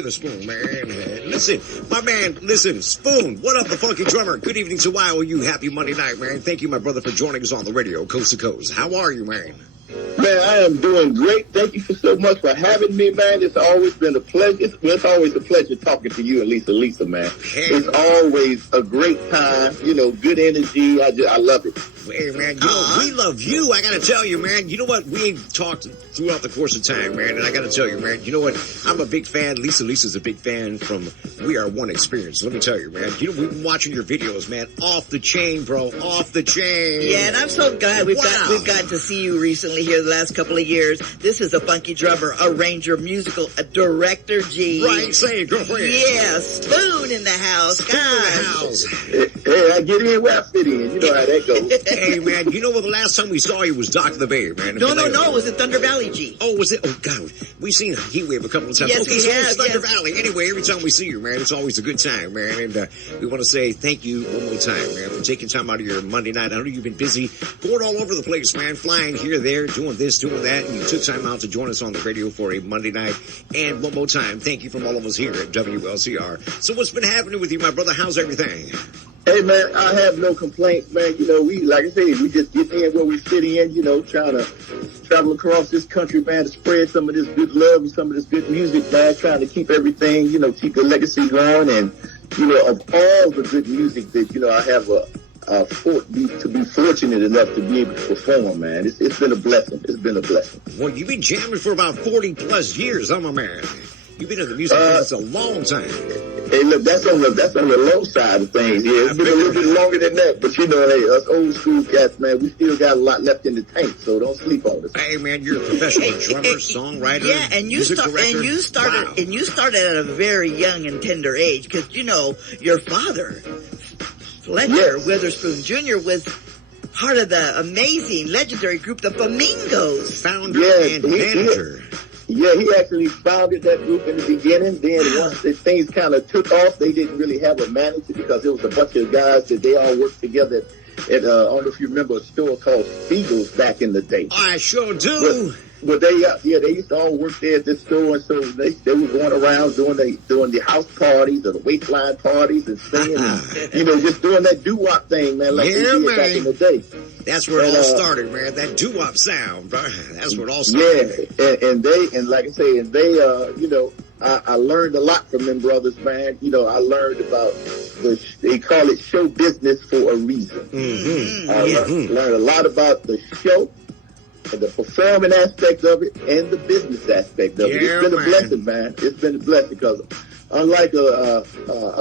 with a spoon, man. Listen, my man, listen, Spoon, what up, the funky drummer? Good evening to YOU. Happy Monday night, man. Thank you, my brother, for joining us on the radio, coast to coast. How are you, man? Man, I am doing great. Thank you so much for having me, man. It's always been a pleasure. It's always a pleasure talking to you and Lisa, man. Hey. It's always a great time. Good energy. I love it. Hey, man, we love you. I gotta tell you, man. You know what? We ain't talked throughout the course of time, man. And I gotta tell you, man, you know what? I'm a big fan. Lisa's a big fan from We Are One Experience. Let me tell you, man. We've been watching your videos, man. Off the chain, bro. Off the chain. Yeah, and I'm so glad we've gotten to see you recently here the last couple of years. This is a funky drummer, arranger, musical, a director, G. Right, say it, girlfriend. Yeah, Spoon in the house. Spoon in the house. Hey, I get in where I fit in. You know how that goes. Hey, man, you know what? The last time we saw you was Doc the Bay, man. No, it was in Thunder Valley, G. Oh, was it? Oh, God. We've seen Heat Wave a couple of times. Yes, okay, we so have, it's Thunder yes. Valley. Anyway, every time we see you, man, it's always a good time, man. And we want to say thank you one more time, man, for taking time out of your Monday night. I know you've been busy going all over the place, man, flying here, there, doing this, doing that, and you took time out to join us on the radio for a Monday night. And one more time, thank you from all of us here at WLCR. So what's been happening with you, my brother? How's everything? Hey, man, I have no complaints, man. We, like I said, we just get in where we fit in, trying to travel across this country, man, to spread some of this good love and some of this good music, man, trying to keep everything, keep the legacy going. And, of all the good music that, I have to be fortunate enough to be able to perform, man. It's been a blessing. It's been a blessing. Well, you've been jamming for about 40 plus years, my man. You've been in the music business a long time. Hey, look, that's on the low side of things. Yeah, it's been a little bit longer than that, but hey, us old school cats, man, we still got a lot left in the tank, so don't sleep on us. Hey, man, you're a professional drummer, songwriter, and you started at a very young and tender age, because your father, Fletcher Witherspoon Jr., was part of the amazing, legendary group, the Flamingos. Founder and manager. Yeah, he actually founded that group in the beginning. Then once the things kind of took off, they didn't really have a manager because it was a bunch of guys that they all worked together at I don't know if you remember a store called Spiegel's back in the day. I sure do. But they used to all work there at this store, and so they were going around doing the house parties or the waistline parties and singing, and, just doing that doo-wop thing, man, like they did back in the day. That's where it all started, man. That doo-wop sound, bro. That's where it all started. Yeah, and like I say, I learned a lot from them brothers, man. I learned about they call it show business for a reason. Mm-hmm. I learned a lot about the show, and the performing aspect of it, and the business aspect of it. It's been a blessing, man. It's been a blessing because unlike a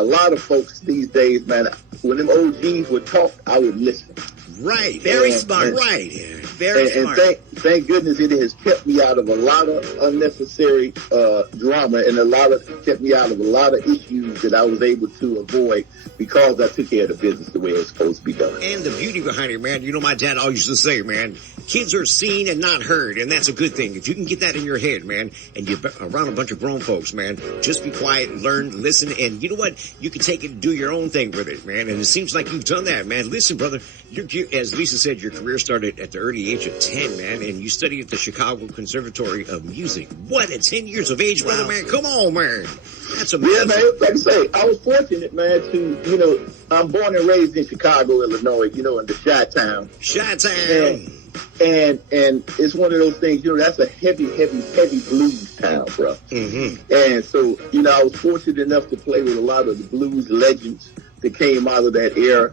lot of folks these days, man, when them OGs would talk, I would listen. Right, very smart. Right, very smart. And thank goodness it has kept me out of a lot of unnecessary drama, and kept me out of a lot of issues that I was able to avoid because I took care of the business the way it was supposed to be done. And the beauty behind it, man, my dad always used to say, man, kids are seen and not heard, and that's a good thing. If you can get that in your head, man, and you're around a bunch of grown folks, man, just be quiet, learn, listen, and you know what? You can take it and do your own thing with it, man, and it seems like you've done that, man. Listen, brother, as Lisa said, your career started at the early age of 10, man, and you studied at the Chicago Conservatory of Music. What, at 10 years of age, brother, man? Come on, man. That's amazing. Yeah, man, like I say, I was fortunate, man, to, I'm born and raised in Chicago, Illinois, in the Chi-Town. Chi-Town. And it's one of those things, that's a heavy blues town, bro. Mm-hmm. And so, I was fortunate enough to play with a lot of the blues legends that came out of that era.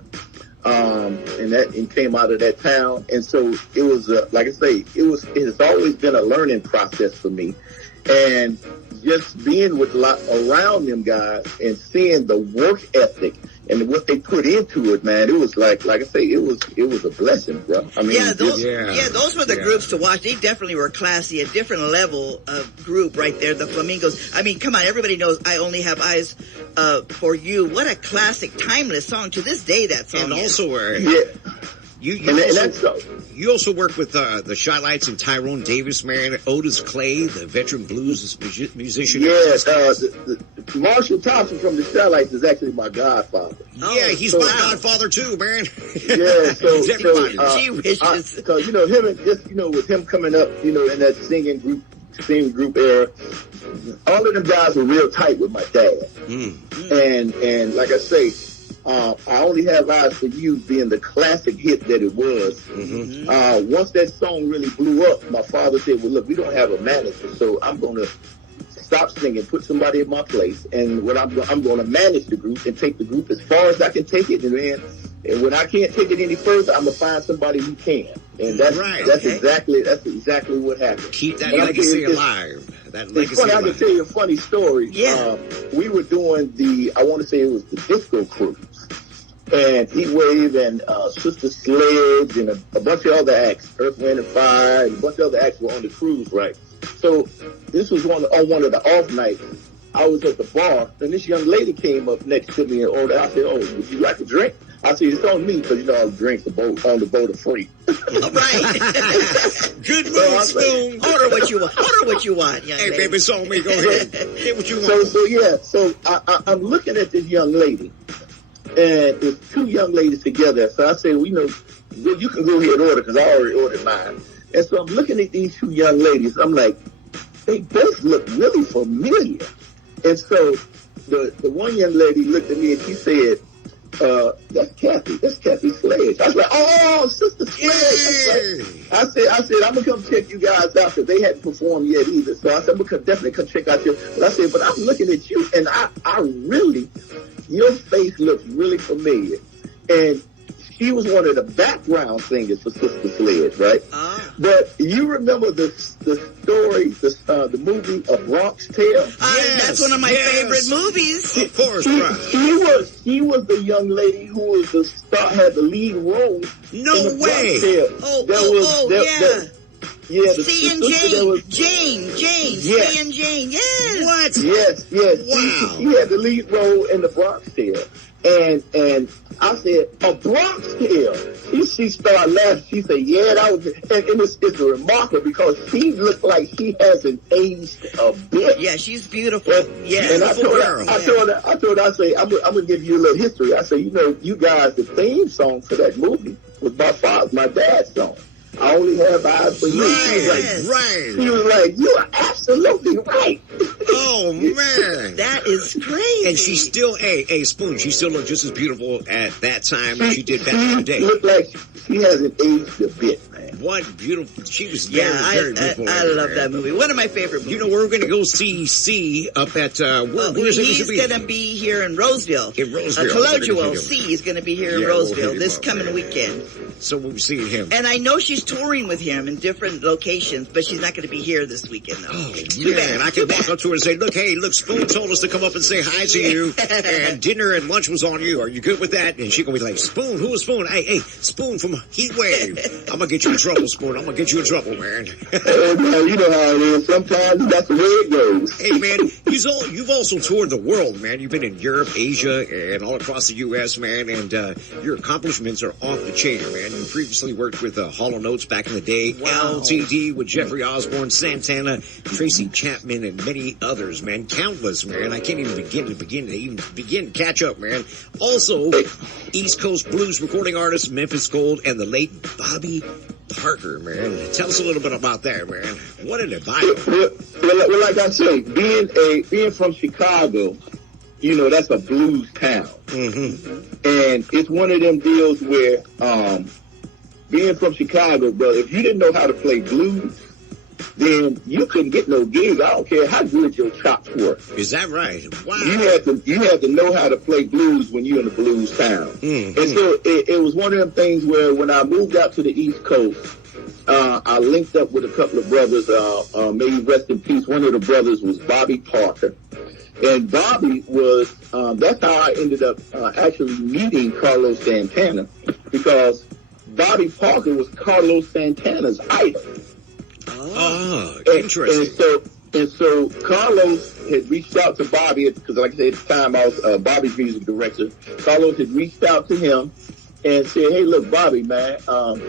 And came out of that town. And so it was, like I say, it has always been a learning process for me. And just being around them guys and seeing the work ethic and what they put into it, man, it was like I say, it was a blessing, bro. I mean, those were the groups to watch. They definitely were classy, a different level of group right there, the Flamingos. I mean, come on, everybody knows I Only Have Eyes for You. What a classic, timeless song. To this day, that song. And also, you also work with the Shy Lights and Tyrone Davis, man. Otis Clay, the veteran blues musician. Yes, Marshall Thompson from the Shy Lights is actually my godfather. Yeah, he's my godfather too, man. Yeah, wishes. Because him and with him coming up, in that singing group era, all of them guys were real tight with my dad. And like I say, I Only Have Eyes for You being the classic hit that it was. Once that song really blew up, my father said, well, look, we don't have a manager, so I'm going to stop singing, put somebody in my place, and what I'm going to manage the group and take the group as far as I can take it, and when I can't take it any further, I'm gonna find somebody who can, and that's exactly what happened. Keep that legacy alive. That legacy it's funny. alive. I can tell you a funny story. Yeah. We were doing I want to say it was the disco cruise, and Heat Wave and Sister Sledge and a bunch of other acts, Earth, Wind and Fire, and a bunch of other acts were on the cruise, right? So this was on one of the off nights. I was at the bar, and this young lady came up next to me and ordered. I said, "Oh, would you like a drink?" I said, "It's on me because all the drinks on the boat are free." All right. Good move, Spoon. Order what you want. Order what you want, young Hey, lady. baby, it's on me. Go ahead. Get what you want. So I'm looking at this young lady, and there's two young ladies together. So I said, well, you can go ahead and order because I already ordered mine. And so I'm looking at these two young ladies. I'm like, they both look really familiar. And so the one young lady looked at me and she said, that's Kathy. That's Kathy Sledge. I was like, oh, Sister Sledge. I said, I'm going to come check you guys out because they hadn't performed yet either. So I said, I'm going to definitely come check out you. But I said, but I'm looking at you and I really, your face looks really familiar. And she was one of the background singers for Sister Sledge, right? But you remember the story, the movie A Bronx Tale? That's one of my favorite movies. Of course, She was the young lady who was the star, had the lead role. No in the way. Bronx Tale. Yeah, C and Jane. Yes. C and Jane, yes. What? Yes. Wow. She had the lead role in the Bronx Tale. And I said, A Bronx Tale. She started laughing. She said, yeah, that was, and it's remarkable because she looked like she hasn't aged a bit. Yeah, she's beautiful. Yeah. And I told her, I say, I'm going to give you a little history. I say, you guys, the theme song for that movie was my dad's song. I Only Have Eyes for You. She was like, you are absolutely right. Oh, man. That is crazy. And she still, Spoon, she still looked just as beautiful at that time as she did back in the day. She looked like she hasn't aged a bit, man. What beautiful, she was very beautiful. I love that movie. One of my favorite movies. We're going to go see C up at, where's he's going to be here in Roseville. In Roseville. Colloquial C is going to be here in Roseville this coming weekend. So we'll be seeing him. And I know she's touring with him in different locations, but she's not going to be here this weekend, though. Oh, man, I can walk up to her and say, look, Spoon told us to come up and say hi to you, and dinner and lunch was on you. Are you good with that? And she's going to be like, Spoon, who is Spoon? Hey, Spoon from Heat Wave. I'm going to get you in trouble, Spoon. I'm going to get you in trouble, man. Man, you know how it is. Sometimes that's the way it goes. Hey, man, you've also toured the world, man. You've been in Europe, Asia, and all across the U.S., man, and your accomplishments are off the chain, man. You previously worked with Hall & Oates back in the day, LTD with Jeffrey Osborne, Santana, Tracy Chapman, and many others, man. Countless, man. I can't even begin to catch up, man. Also, East Coast blues recording artist Memphis Gold and the late Bobby Parker, man. Tell us a little bit about that, man. What an advisor. Well, like I say, being from Chicago, that's a blues town. And it's one of them deals where, being from Chicago, brother, if you didn't know how to play blues, then you couldn't get no gig. I don't care how good your chops were. Is that right? Wow. You had to know how to play blues when you're in a blues town. And so it was one of them things where when I moved out to the East Coast, I linked up with a couple of brothers, may he rest in peace. One of the brothers was Bobby Parker. And Bobby was, that's how I ended up actually meeting Carlos Santana, because Bobby Parker was Carlos Santana's idol. Oh, interesting. And so Carlos had reached out to Bobby, because like I said, at the time I was Bobby's music director. Carlos had reached out to him and said, hey, look, Bobby, man,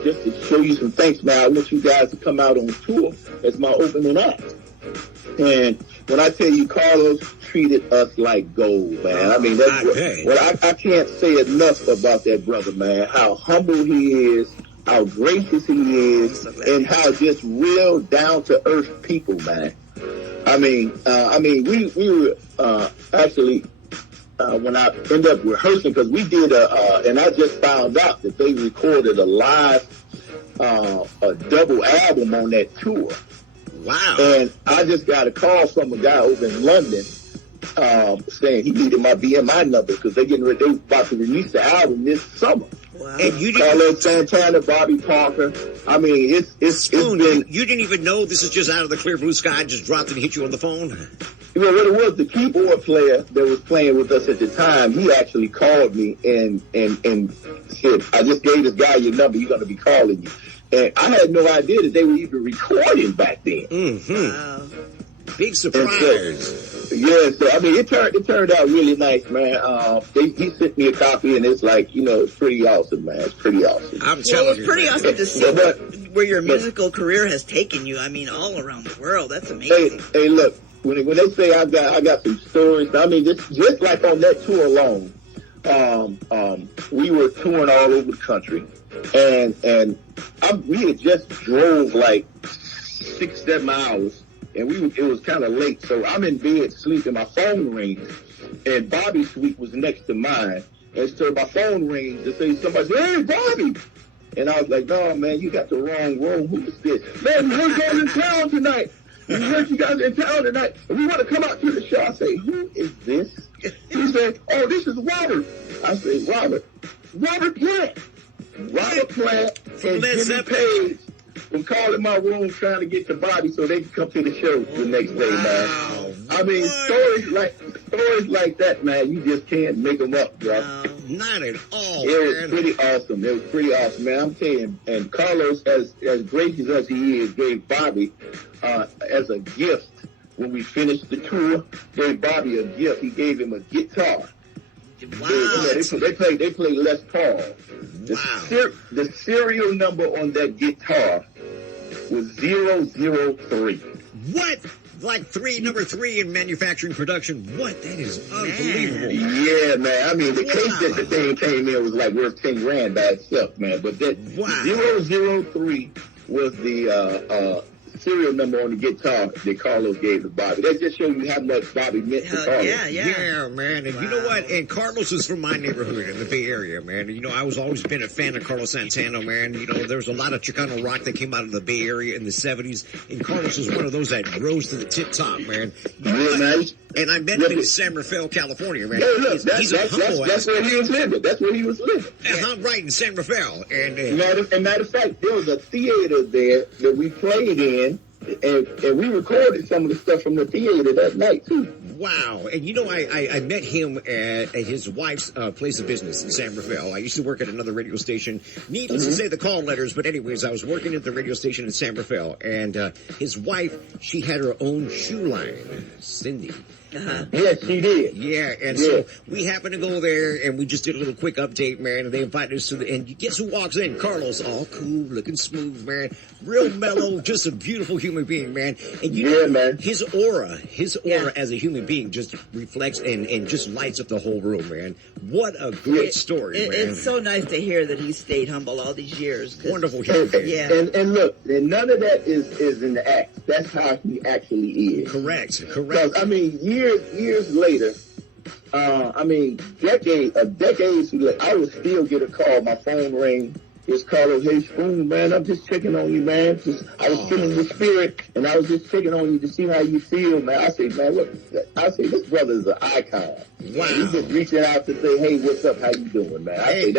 just to show you some thanks, man, I want you guys to come out on tour as my opening act. And when I tell you, Carlos treated us like gold, man. I mean, I can't say enough about that brother, man, how humble he is, how gracious he is, and how just real down-to-earth people, man. We were actually when I ended up rehearsing, because we did and I just found out that they recorded a live a double album on that tour. Wow. And I just got a call from a guy over in London saying he needed my BMI number because they about to release the album this summer. Wow. And you Carlos Santana, Bobby Parker. I mean, it's been. You didn't even know this is just out of the clear blue sky, just dropped and hit you on the phone? You know what it was? The keyboard player that was playing with us at the time, he actually called me and said, "I just gave this guy your number. He's going to be calling you." And I had no idea that they were even recording back then. Mm-hmm. Wow. Big surprise. So I mean, it turned out really nice, man. He sent me a copy, and it's like, it's pretty awesome, man. It's pretty awesome. I'm telling you. It's pretty awesome to see where your musical career has taken you. I mean, all around the world. That's amazing. Hey, look, when they say I got some stories, I mean, just like on that tour alone, we were touring all over the country, and we had just drove like 6-7 hours. And it was kind of late, so I'm in bed sleeping. My phone rings, and Bobby's suite was next to mine. And so my phone rings to say somebody said, "Hey, Bobby!" And I was like, "No, man, you got the wrong room. Who is this? Man, we heard you guys in town tonight. We heard you guys in town tonight, and we want to come out to the show." I say, "Who is this?" He said, "Oh, this is Robert." I say, "Robert Plant. Robert Plant and Jimmy Page from calling my room trying to get to Bobby so they can come to the show the next day, man." I mean, stories like that, man, you just can't make them up, bro. Not at all, It was pretty awesome. It was pretty awesome, man. I'm telling you, and Carlos, as gracious as he is, gave Bobby as a gift when we finished the tour. Gave Bobby a gift. He gave him a guitar. Wow. They play Les Paul. Wow. The serial number on that guitar was 003. What? Like number 3 in manufacturing production. What? That is unbelievable. Yeah, man. I mean, the case that the thing came in was like worth 10 grand by itself, man. But that 003 was the serial number on the guitar that Carlos gave to Bobby. That just shows you how much Bobby meant to Carlos. Yeah, man. And you know what? And Carlos is from my neighborhood in the Bay Area, man. And, I was always been a fan of Carlos Santana, man. There was a lot of Chicano rock that came out of the Bay Area in the 70s. And Carlos was one of those that rose to the tip top, man. Nice. And I met him in San Rafael, California, man. Yeah, look, he's a humble that's where he was living. That's where he was living. I'm right in San Rafael. And matter of fact, there was a theater there that we played in, and we recorded some of the stuff from the theater that night too. Wow. And I met him at his wife's place of business in San Rafael. I used to work at another radio station. Needless to say, the call letters, but anyways, I was working at the radio station in San Rafael, and his wife, she had her own shoe line, Cindy. Uh-huh. Yes, she did. Yeah, and so we happened to go there, and we just did a little quick update, man, and they invited us to and guess who walks in? Carlos, all cool, looking smooth, man, real mellow, just a beautiful human being, man. And man. his aura as a human being just reflects and just lights up the whole room, man. What a great story, man. It's so nice to hear that he stayed humble all these years. Wonderful human being. Yeah. And look, and none of that is in the act. That's how he actually is. Correct. Because, I mean, years later, decades later, I would still get a call. My phone rang. It's Carlos. "Hey, Spoon, man, I'm just checking on you, man. I was feeling the spirit, and I was just checking on you to see how you feel, man." I say, "Man, look," I say, "this brother's an icon. Wow. He's just reaching out to say, 'Hey, what's up? How you doing, man?'" I say,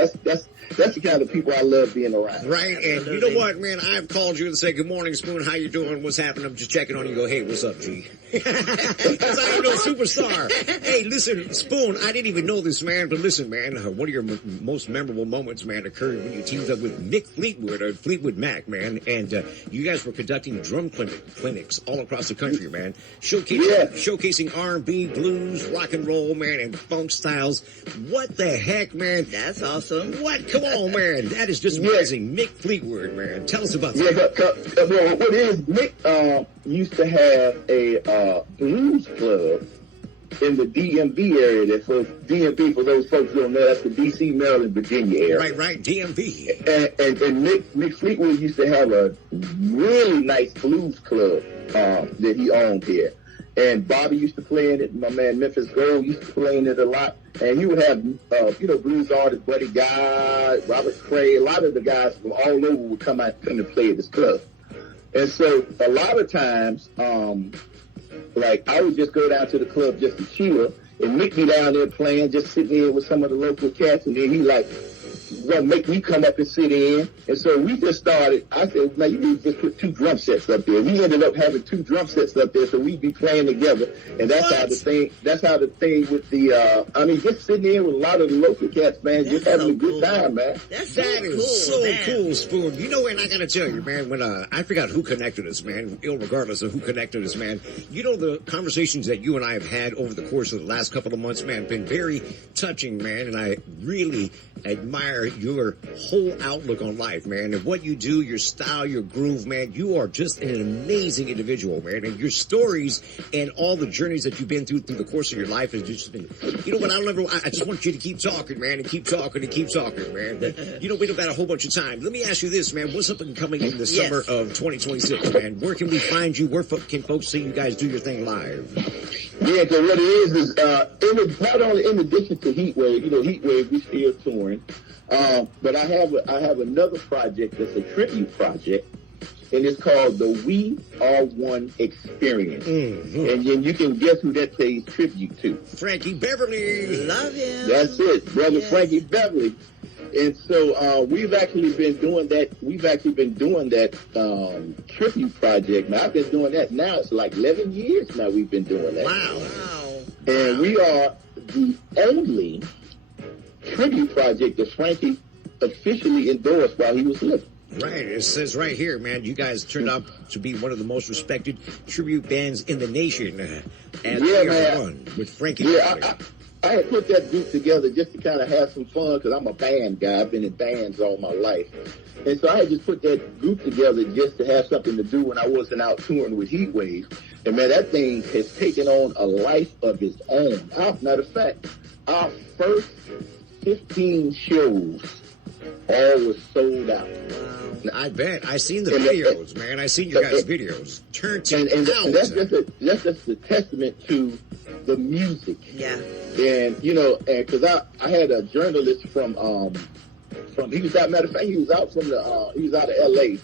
that's the kind of people I love being around. Right, and you know what, man? I've called you and say, "Good morning, Spoon. How you doing? What's happening?" I'm just checking on you. Go, "Hey, what's up, G?" That's how you know, superstar. Hey, listen, Spoon, I didn't even know this, man, but listen, man, one of your most memorable moments, man, occurred when you teamed up with Mick Fleetwood, or Fleetwood Mac, man, and you guys were conducting drum clinics all across the country, man, showcasing R&B, blues, rock and roll, man, and funk styles. What the heck, man? That's awesome. What? Come on, man. That is just amazing. Mick Fleetwood, man. Tell us about that. Yeah, well, what is, Mick used to have a blues club in the DMV area. That's for DMV, for those folks who don't know, that's the DC, Maryland, Virginia area. Right, DMV. And Mick Fleetwood used to have a really nice blues club that he owned here. And Bobby used to play in it. My man Memphis Gold used to play in it a lot. And he would have, blues artists, Buddy Guy, Robert Cray, a lot of the guys from all over would come and play at this club. And so a lot of times, like I would just go down to the club just to chill, and Mick be down there playing, just sitting there with some of the local cats, and then he like, well, make me come up and sit in. And so we just started, I said, man, you need to just put 2 drum sets up there. We ended up having 2 drum sets up there, so we'd be playing together. And that's how the thing with the, just sitting there with a lot of the local cats, man, just having a good time, man. That is so cool, Spoon. You know, and I gotta tell you, man, when, I forgot who connected us, man, regardless of who connected us, man, you know, the conversations that you and I have had over the course of the last couple of months, man, been very touching, man, and I really admire your whole outlook on life, man, and what you do, your style, your groove, man. You are just an amazing individual, man, and your stories and all the journeys that you've been through the course of your life has just been, you know what, I just want you to keep talking, man, and keep talking, man. You know, we don't got a whole bunch of time. Let me ask you this, man, what's up and coming in the summer of 2026, man? Where can we find you? Where can folks see you guys do your thing live? Yeah, so what it is not only in addition to Heatwave, Heatwave, we still touring. But I have another project that's a tribute project, and it's called the We Are One X-Perience. Mm-hmm. And then you can guess who that pays tribute to. Frankie Beverly. Love him. That's it, brother. Yes. Frankie Beverly. And so we've actually been doing that. Tribute project. Now I've been doing that now. It's like 11 years now we've been doing that. Wow. And we are the only tribute project that Frankie officially endorsed while he was living. Right. It says right here, man, you guys turned out to be one of the most respected tribute bands in the nation. And we are one with Frankie. Yeah, I had put that group together just to kind of have some fun because I'm a band guy. I've been in bands all my life. And so I had just put that group together just to have something to do when I wasn't out touring with Heatwave. And man, that thing has taken on a life of its own. Matter of fact, our first 15 shows all was sold out. I bet. I seen the videos, man. I seen your guys' videos. Turned out. And that's just a testament to the music. Yeah. And because I had a journalist from he was out. Matter of fact, he was out of L.A.,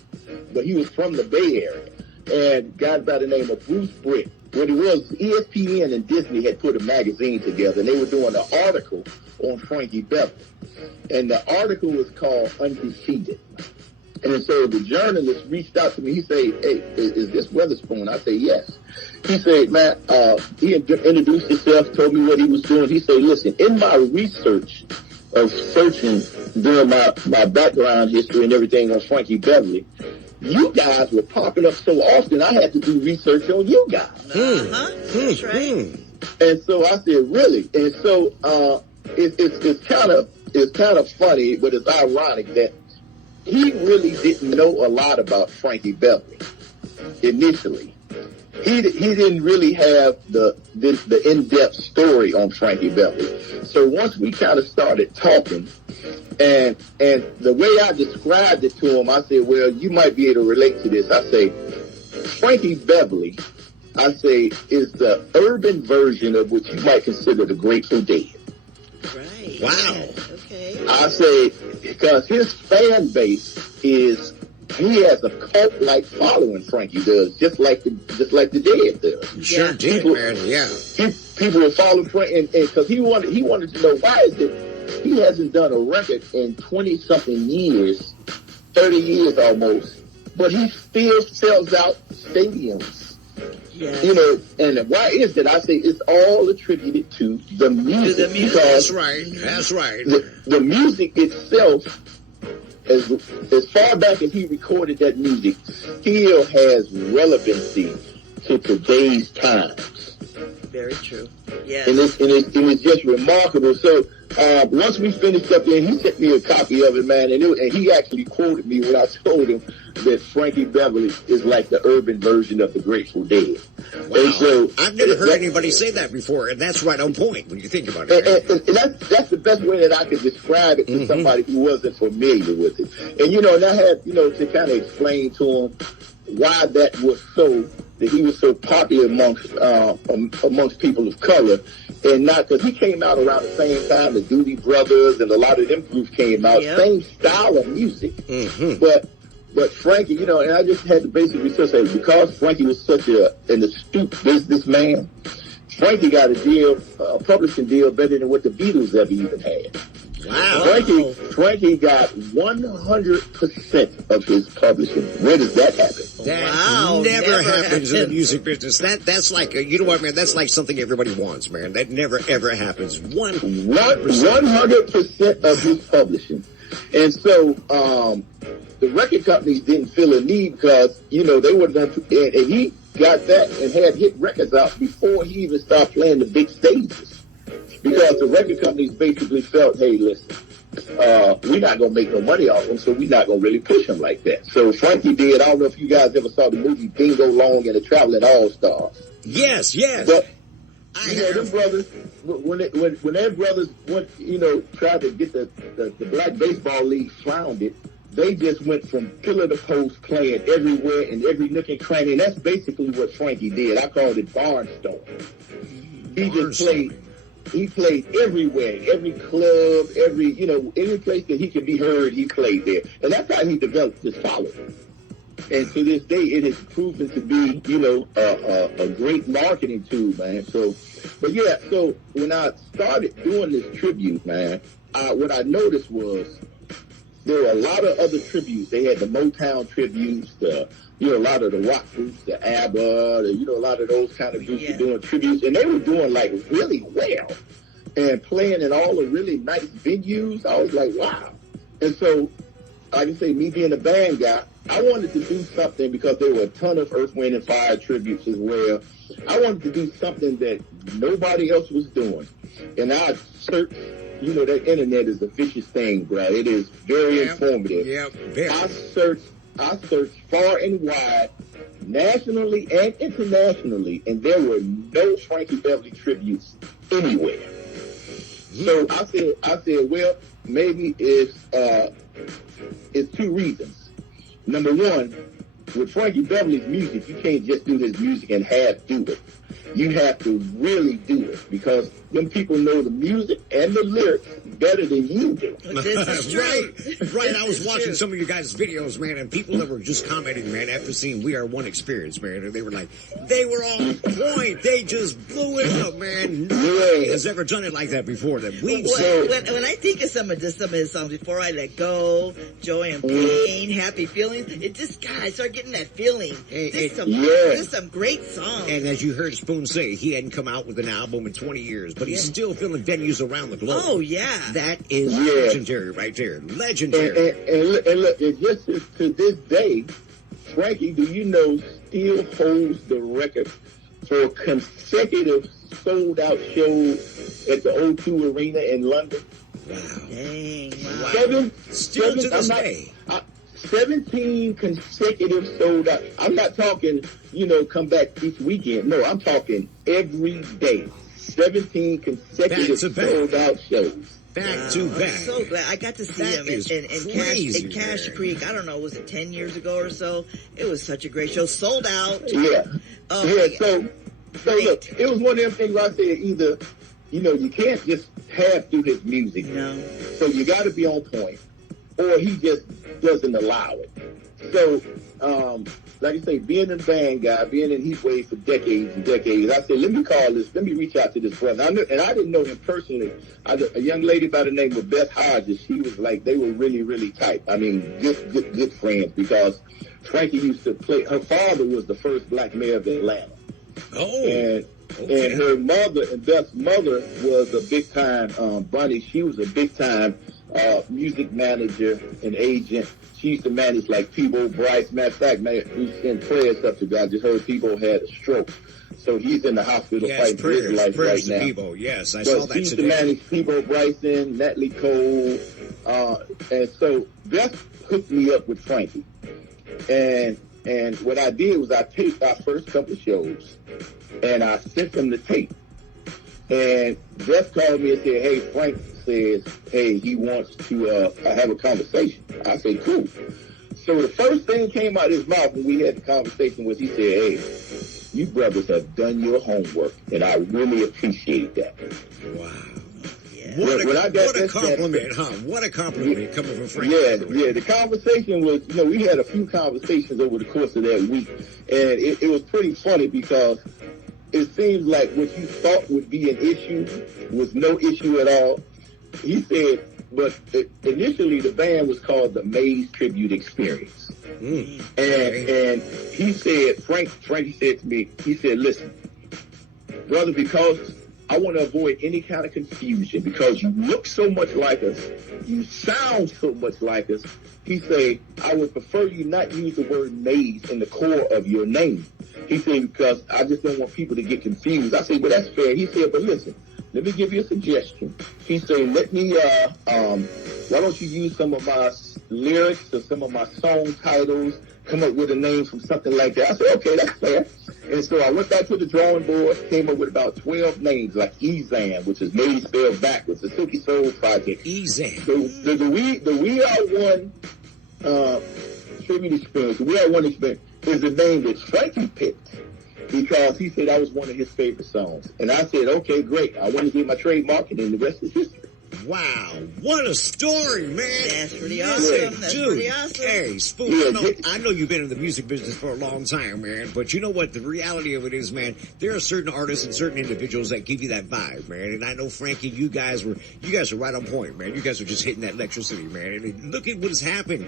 but he was from the Bay Area. And a guy by the name of Bruce Britt. What it was, ESPN and Disney had put a magazine together, and they were doing an article on Frankie Beverly. And the article was called Undefeated. And so the journalist reached out to me. He said, hey, is this Weatherspoon? I said, yes. He said, man, he introduced himself, told me what he was doing. He said, listen, in my research of searching during my background history and everything on Frankie Beverly, you guys were popping up so often, I had to do research on you guys. That's right. And so I said, really? And so it's kind of funny, but it's ironic that he really didn't know a lot about Frankie Beverly initially. He didn't really have the in-depth story on Frankie Beverly. So once we kind of started talking, and the way I described it to him, I said, well, you might be able to relate to this. I say, Frankie Beverly, I say, is the urban version of what you might consider the Grateful Dead. Right. Wow. Okay. I say, because his fan base he has a cult-like following, Frankie does, just like the Dead does. Sure did, man. Yeah. People will follow Frankie, and because he wanted to know why is it he hasn't done a record in 20-something years, 30 years almost, but he still sells out stadiums. Yes. And why is that? I say it's all attributed to the music. That's right. That's right. The music itself, as far back as he recorded that music, still has relevancy to today's times. Very true. Yes. And it's just remarkable. So once we finished up there, he sent me a copy of it, man, and he actually quoted me when I told him that Frankie Beverly is like the urban version of the Grateful Dead. Wow. And so, I've never heard anybody say that before, and that's right on point when you think about it. And that's the best way that I could describe it to somebody who wasn't familiar with it. And, and I had, to kind of explain to him why that was so, that he was so popular amongst people of color, and not because he came out around the same time the Doobie Brothers and a lot of them groups came out, same style of music, but Frankie, you know, and I just had to basically say, because Frankie was such an astute businessman, Frankie got a publishing deal better than what the Beatles ever even had. Wow. Frankie got 100% of his publishing. Where does that happen? That never happens in the music business. That's like, you know what, man? That's like something everybody wants, man. That never, ever happens. 100% of his publishing. And so, the record companies didn't feel a need because, you know, they were going to, and he got that and had hit records out before he even started playing the big stages. Because the record companies basically felt, hey, listen, we're not going to make no money off them, so we're not going to really push them like that. So Frankie did, I don't know if you guys ever saw the movie Bingo Long and the Traveling All-Stars. Yes. But, you know, them brothers, when their brothers went, you know, tried to get the Black Baseball League founded, they just went from pillar to post playing everywhere in every nook and cranny, and that's basically what Frankie did. I called it barnstorming. He played everywhere, every club, you know, any place that he could be heard, he played there. And that's how he developed his following. And to this day, it has proven to be, you know, a great marketing tool, man. So when I started doing this tribute, man, what I noticed was there were a lot of other tributes. They had the Motown tributes, a lot of the rock groups, the ABBA, a lot of those kind of groups were doing tributes, and they were doing like really well and playing in all the really nice venues. I was like, wow. And so, like I say, me being a band guy, I wanted to do something because there were a ton of Earth, Wind, and Fire tributes as well. I wanted to do something that nobody else was doing. And I searched, that internet is a vicious thing, bro. It is very informative. I searched far and wide, nationally and internationally, and there were no Frankie Beverly tributes anywhere. So I said, well, maybe it's two reasons. Number one, with Frankie Beverly's music, you can't just do his music and half do it. You have to really do it because them people know the music and the lyrics better than you do. This is true. Right. I was watching some of you guys' videos, man, and people that were just commenting, man, after seeing We Are One Experience, man, and they were like, they were on point. They just blew it up, man. Nobody has ever done it like that before. That we've seen. When I think of some of his songs, Before I Let Go, Joy and Pain, Happy Feelings, it just, God, I start getting that feeling. There's some great songs. And as you heard Spoon say, he hadn't come out with an album in 20 years, but he's still filling venues around the globe. Oh, yeah. That is legendary right there. Legendary. And look, just to this day, Frankie, do you know, still holds the record for consecutive sold-out shows at the O2 Arena in London. Wow. Dang, wow. Still to this day. 17 consecutive sold out. I'm not talking, come back each weekend. No, I'm talking every day. 17 consecutive sold out shows. Back to back. I'm so glad. I got to see him in Cash Creek. I don't know, was it 10 years ago or so? It was such a great show. Sold out. Yeah. So look, it was one of them things where I said either, you can't just half do his music. No. So you got to be on point. Or he just doesn't allow it. So, like I say, being a band guy, being in Heatwave for decades and decades, I said, let me reach out to this brother. I didn't know him personally. A young lady by the name of Beth Hodges, she was like, they were really, really tight. I mean, good friends, because Frankie used to play, her father was the first black mayor of Atlanta. And her mother, and Beth's mother, was a big time, Bunny, she was a big time music manager and agent. She used to manage like Peebo Bryce. Matter of fact, man, we send prayers up to God. I just heard Peebo had a stroke. So he's in the hospital fighting for his life right now. Peebo, yes, I saw that she used to manage Peebo Bryson, Natalie Cole. And so Beth hooked me up with Frankie. And what I did was I taped our first couple of shows. And I sent them the tape. And Beth called me and said, hey, Frank says, hey, he wants to have a conversation. I said, cool. So the first thing came out of his mouth when we had the conversation was he said, "Hey, you brothers have done your homework, and I really appreciate that." Wow. Yeah. What a that compliment, huh? What a compliment coming from Frank. Yeah. The conversation was, we had a few conversations over the course of that week, and it was pretty funny because it seems like what you thought would be an issue was no issue at all. He said, but initially the band was called the Maze Tribute Experience. And he said, Frankie said to me, he said, "Listen, brother, because I want to avoid any kind of confusion, because you look so much like us, you sound so much like us," he said, "I would prefer you not use the word maze in the core of your name." He said, "Because I just don't want people to get confused." I said, "Well, that's fair." He said, "But listen, let me give you a suggestion." He said, "Let me, why don't you use some of my lyrics or some of my song titles, come up with a name from something like that." I said, "Okay, that's fair." And so I went back to the drawing board, came up with about 12 names, like Ezan, which is maybe spelled backwards, the Silky Soul Project. Ezan. The We Are One tribute experience, the We Are One experience, is the name that Frankie picked because he said that was one of his favorite songs. And I said, "Okay, great. I want to get my trademark, and then the rest is history." Wow, what a story, man. That's pretty awesome. That's dude, pretty awesome. Hey, Spoon, I know you've been in the music business for a long time, man, but you know what? The reality of it is, man, there are certain artists and certain individuals that give you that vibe, man. And I know, Frankie, you guys are right on point, man. You guys are just hitting that electricity, man. And look at what has happened.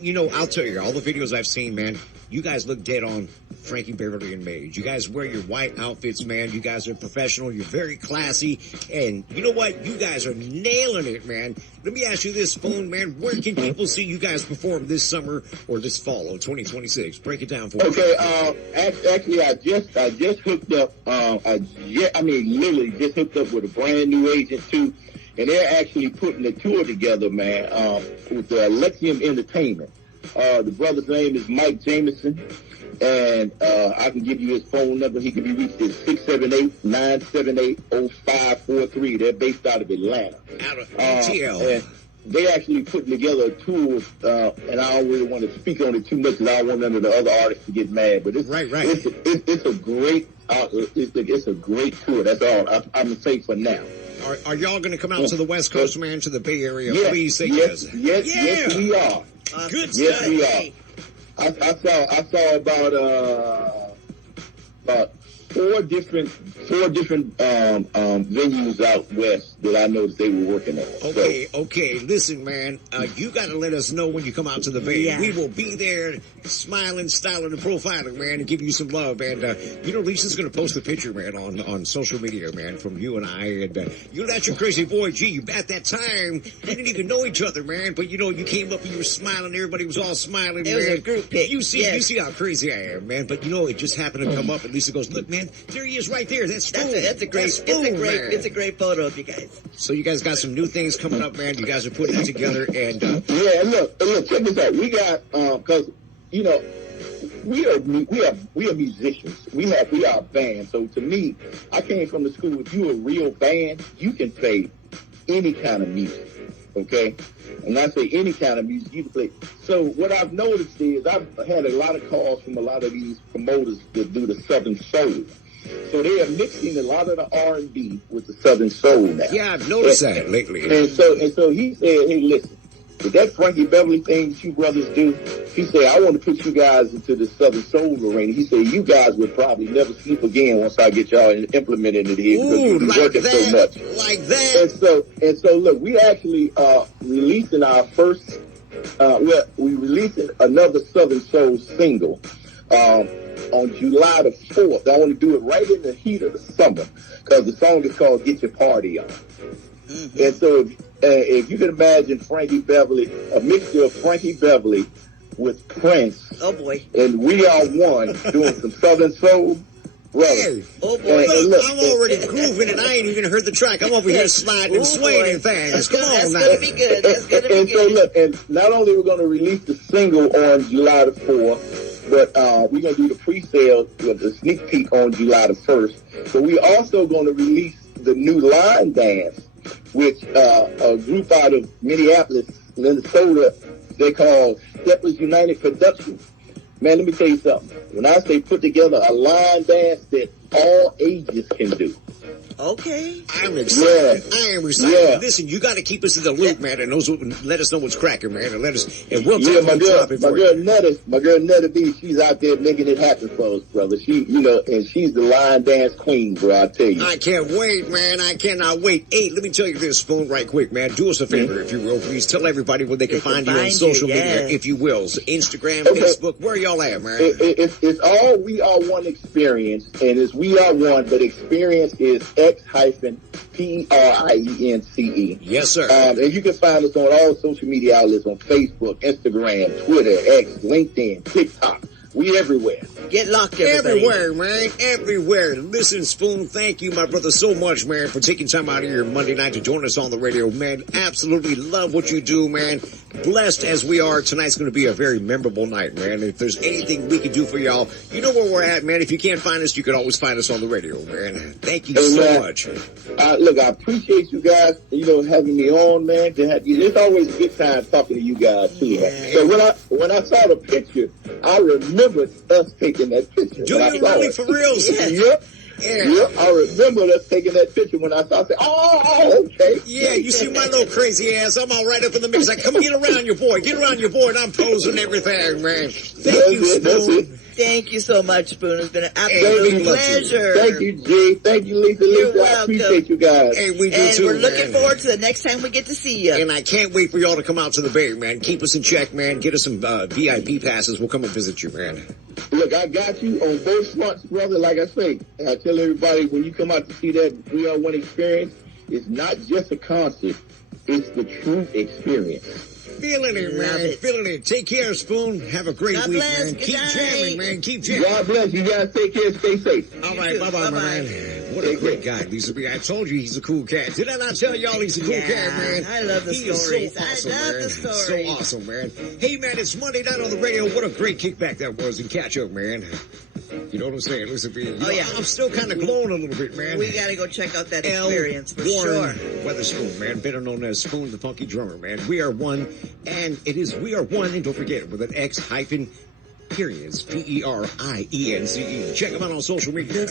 I'll tell you, all the videos I've seen, man, you guys look dead on Frankie Beverly and Maze. You guys wear your white outfits, man. You guys are professional. You're very classy. And you know what? You guys are nailing it, man. Let me ask you this, Spoon, man. Where can people see you guys perform this summer or this fall of 2026? Break it down for me. Okay, actually, I just hooked up. Literally just hooked up with a brand new agent too, and they're actually putting a tour together, man, with Lexium Entertainment. The brother's name is Mike Jameson, and I can give you his phone number. He can be reached at 678-978-0543. They're based out of Atlanta. Out of ATL. And they actually putting together a tour, and I don't really want to speak on it too much because I don't want none of the other artists to get mad. But it's right. It's a great it's a great tour. That's all I'm gonna say for now. Are y'all going to come out to the West Coast, man, to the Bay Area? Yes, Please say yes, we are. Good Yes, stuff. we are. I saw about four different venues out west that I noticed they were working at. Okay. Listen, man, you got to let us know when you come out to the Bay. Yeah. We will be there, smiling, styling, and profiling, man, and give you some love. And Lisa's going to post a picture, man, on social media, man, from you and I. And that's your crazy boy, G. At that time, we didn't even know each other, man. But you came up and you were smiling. Everybody was all smiling. It man. was a group pic. You see how crazy I am, man. But it just happened to come up, and Lisa goes, "Look, man, there he is, right there. That's Spoon. It's a great photo of you guys. So you guys got some new things coming up, man. You guys are putting it together, and yeah. Look, check this out. We got because we are musicians. We are a band. So to me, I came from the school. If you're a real band, you can play any kind of music. Okay, and I say any kind of music you can play. So what I've noticed is I've had a lot of calls from a lot of these promoters that do the Southern Soul. So they are mixing a lot of the R&B with the Southern Soul now. Yeah, I've noticed that lately. And so he said, "Hey, listen, with that Frankie Beverly thing that you brothers do," he said, "I want to put you guys into the Southern Soul arena." He said, "You guys would probably never sleep again once I get y'all implemented it here because you've been working so much." Like that. And so look, we actually releasing our first. We releasing another Southern Soul single. On July the 4th. I want to do it right in the heat of the summer because the song is called "Get Your Party On." Mm-hmm. And so if you can imagine Frankie Beverly, a mixture of Frankie Beverly with Prince. Oh boy. And We Are One doing some Southern Soul. Brother. Hey, oh boy. Look, I'm already grooving and I ain't even heard the track. I'm over here sliding and swaying and things. Come on now. That's gonna be good. And so look, and not only we're going to release the single on July the 4th, but we're going to do the pre-sale with the sneak peek on July the 1st. So we're also going to release the new line dance, which a group out of Minneapolis, Minnesota, they call Steppers United Productions. Man, let me tell you something. When I say put together a line dance that all ages can do. Okay. I'm excited. Yeah. I am excited. Yeah. Listen, you got to keep us in the loop, man, and let us know what's cracking, man, and we'll Yeah, drop it for you. my girl Netta B, she's out there making it happen for us, brother. She, and she's the line dance queen, bro. I tell you. I can't wait, man. I cannot wait. Hey, let me tell you this, Spoon, right quick, man. Do us a favor, if you will. Please tell everybody where they can find you on social media, if you will. So Instagram, Facebook, where y'all at, man? It's all We Are One Experience, and it's We Are One, but Experience is X-Perience. Yes, sir. And you can find us on all social media outlets on Facebook, Instagram, Twitter, X, LinkedIn, TikTok. We everywhere. Get locked, everybody. Everywhere, man. Everywhere. Listen, Spoon, thank you, my brother, so much, man, for taking time out of your Monday night to join us on the radio, man. Absolutely love what you do, man. Blessed as we are, tonight's going to be a very memorable night, man. If there's anything we can do for y'all, you know where we're at, man. If you can't find us, you can always find us on the radio, man. Thank you so much. Look, I appreciate you guys, having me on, man. It's always a good time talking to you guys, too, man. So when I saw the picture, I remembered us taking that picture. Do you really, for real? Yep. Yeah, I remember us taking that picture when I saw it. Oh, okay. Yeah, you see my little crazy ass. I'm all right up in the mix. Like, come get around your boy. Get around your boy, and I'm posing everything, man. Thank you, Spoon. Thank you so much, Spoon. It's been an absolute pleasure. Thank you, G. Thank you, Lisa. You're I welcome. appreciate you guys. Hey, we do and too, we're looking man. forward to the next time we get to see you. And I can't wait for y'all to come out to the Bay, man. Keep us in check, man. Get us some VIP passes. We'll come and visit you, man. Look, I got you on both fronts, brother. Like I say, I tell everybody, when you come out to see that We Are One Experience, it's not just a concert. It's the true experience. Feeling it, man. Feeling it. Take care, Spoon. Have a great week, man. Keep jamming, man. Keep jamming. God bless you guys. Take care. Stay safe. All right, bye-bye, my man. What a great guy, Lisa B. I told you he's a cool cat. Did I not tell y'all he's a cool cat, man? I love the stories. So awesome, I love man. the stories. So awesome, man. Hey, man, it's Monday night on the radio. What a great kickback that was and catch up, man. You know what I'm saying? Listen, B. I'm still kind of glowing a little bit, man. We got to go check out that Experience for sure. Weatherspoon, man, better known as Spoon the Funky Drummer, man. We are one, and it is We Are One, and don't forget, with an X-Perience, Perience. Check them out on social media.